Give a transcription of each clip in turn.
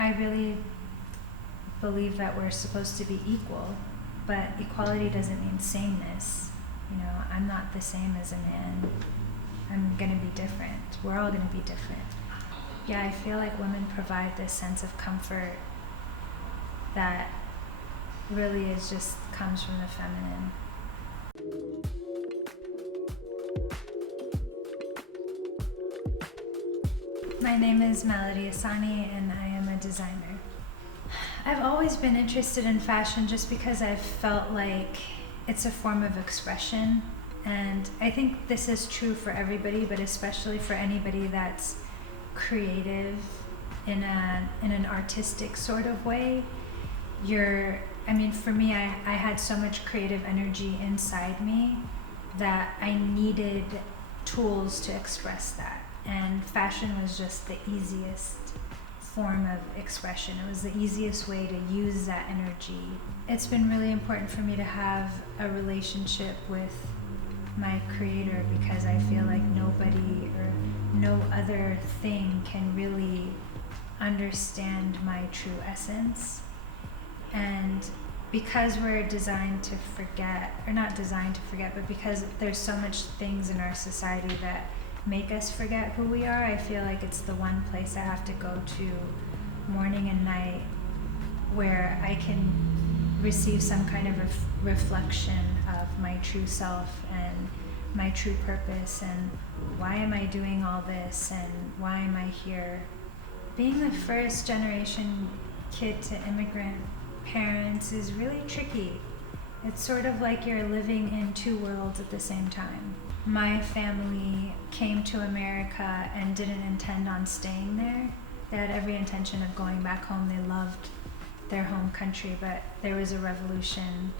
I really believe that we're supposed to be equal, but equality doesn't mean sameness. You know, I'm not the same as a man. I'm gonna be different. We're all gonna be different. Yeah, I feel like women provide this sense of comfort that really is just comes from the feminine. My name is Ehsani and I am a designer. I've always been interested in fashion just because I've felt like it's a form of expression, and I think this is true for everybody, but especially for anybody that's creative in an artistic sort of way. For me, I had so much creative energy inside me that I needed tools to express that, and fashion was just the easiest form of expression. It was the easiest way to use that energy. It's been really important for me to have a relationship with my creator, because I feel like nobody or no other thing can really understand my true essence. And because we're designed to forget, or not designed to forget, but because there's so much things in our society that make us forget who we are, I feel like it's the one place I have to go to morning and night where I can receive some kind of reflection of my true self and my true purpose, and why am I doing all this, and why am I here. Being the first generation kid to immigrant parents is really tricky. It's sort of like you're living in two worlds at the same time. My family came to America and didn't intend on staying there. They had every intention of going back home. They loved their home country, but there was a revolution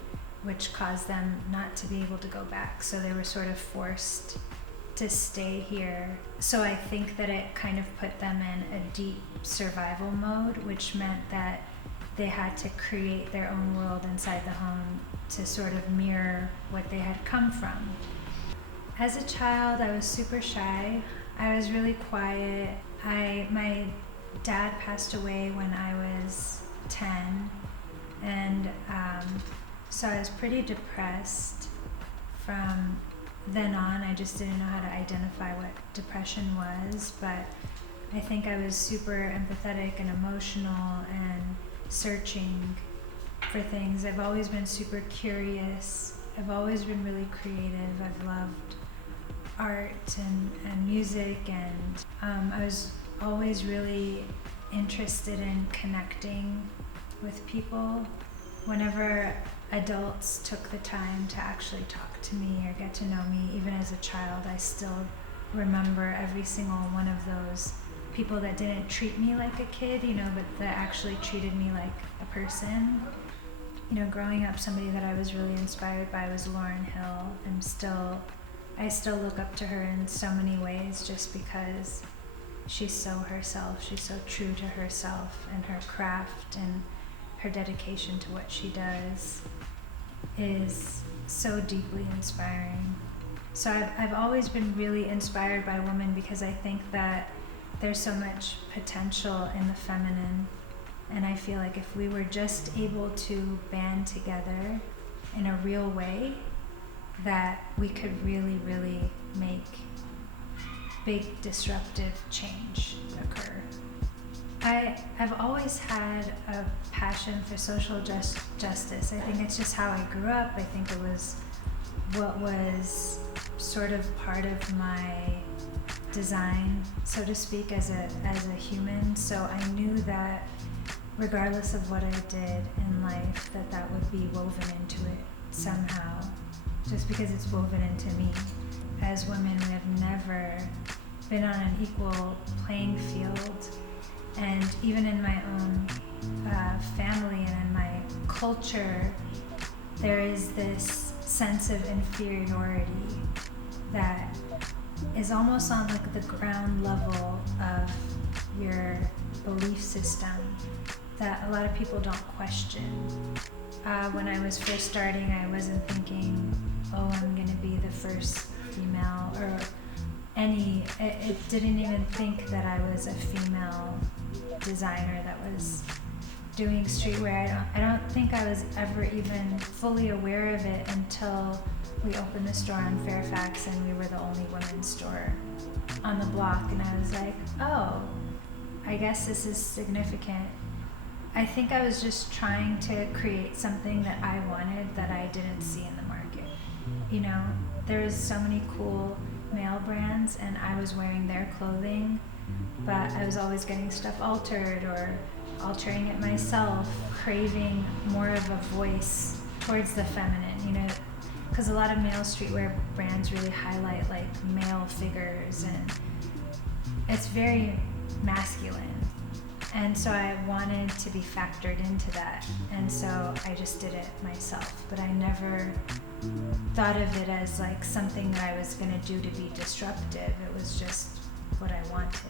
which caused them not to be able to go back. So they were sort of forced to stay here. So I think that it kind of put them in a deep survival mode, which meant that they had to create their own world inside the home to sort of mirror what they had come from. As a child, I was super shy. I was really quiet. My dad passed away when I was 10, and so I was pretty depressed from then on. I just didn't know how to identify what depression was, but I think I was super empathetic and emotional and searching for things. I've always been super curious. I've always been really creative. I've loved art and music, and I was always really interested in connecting with people. Whenever adults took the time to actually talk to me or get to know me, even as a child, I still remember every single one of those people that didn't treat me like a kid, but that actually treated me like a person. Growing up, somebody that I was really inspired by was Lauryn Hill. I still look up to her in so many ways, just because she's so herself. She's so true to herself and her craft, and her dedication to what she does is so deeply inspiring. So I've always been really inspired by women, because I think that there's so much potential in the feminine, and I feel like if we were just able to band together in a real way, that we could really, really make big disruptive change occur. I've always had a passion for social justice. I think it's just how I grew up. I think it was what was sort of part of my design, so to speak, as a human. So I knew that regardless of what I did in life, that would be woven into it somehow, just because it's woven into me. As women, we have never been on an equal playing field. And even in my own family and in my culture, there is this sense of inferiority that is almost on like the ground level of your belief system that a lot of people don't question. When I was first starting, I wasn't thinking, I'm gonna be the first female, or it didn't even think that I was a female designer that was doing streetwear. I don't think I was ever even fully aware of it until we opened the store on Fairfax and we were the only women's store on the block, and I was like, oh, I guess this is significant. I think I was just trying to create something that I wanted that I didn't see in the market. You know, there's so many cool male brands and I was wearing their clothing, but I was always getting stuff altered or altering it myself, craving more of a voice towards the feminine, you know, because a lot of male streetwear brands really highlight like male figures and it's very masculine. And so I wanted to be factored into that. And so I just did it myself, but I never thought of it as like something that I was gonna do to be disruptive. It was just what I wanted.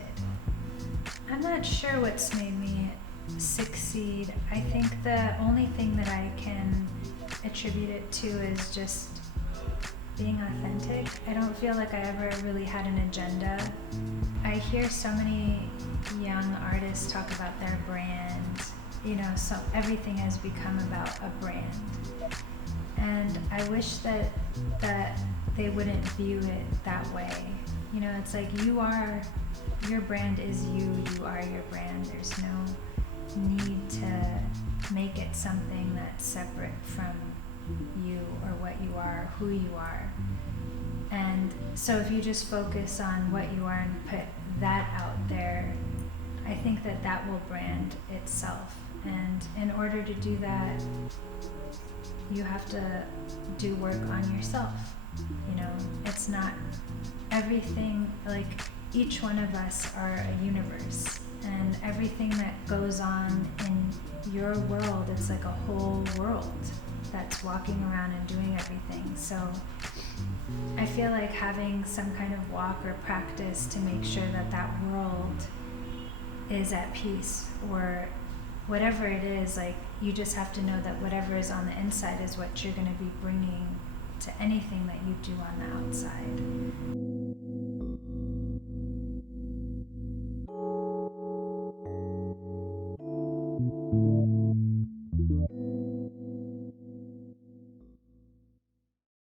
I'm not sure what's made me succeed. I think the only thing that I can attribute it to is just being authentic. I don't feel like I ever really had an agenda. I hear so many young artists talk about their brand, you know, so everything has become about a brand. And I wish that they wouldn't view it that way. You know, it's like your brand is you are your brand. There's no need to make it something that's separate from you or what you are, who you are. And so if you just focus on what you are and put that out there, I think that will brand itself. And in order to do that, you have to do work on yourself. You know, it's not everything, like each one of us are a universe, and everything that goes on in your world, it's like a whole world that's walking around and doing everything. So I feel like having some kind of walk or practice to make sure that world is at peace, or whatever it is, like you just have to know that whatever is on the inside is what you're going to be bringing to anything that you do on the outside.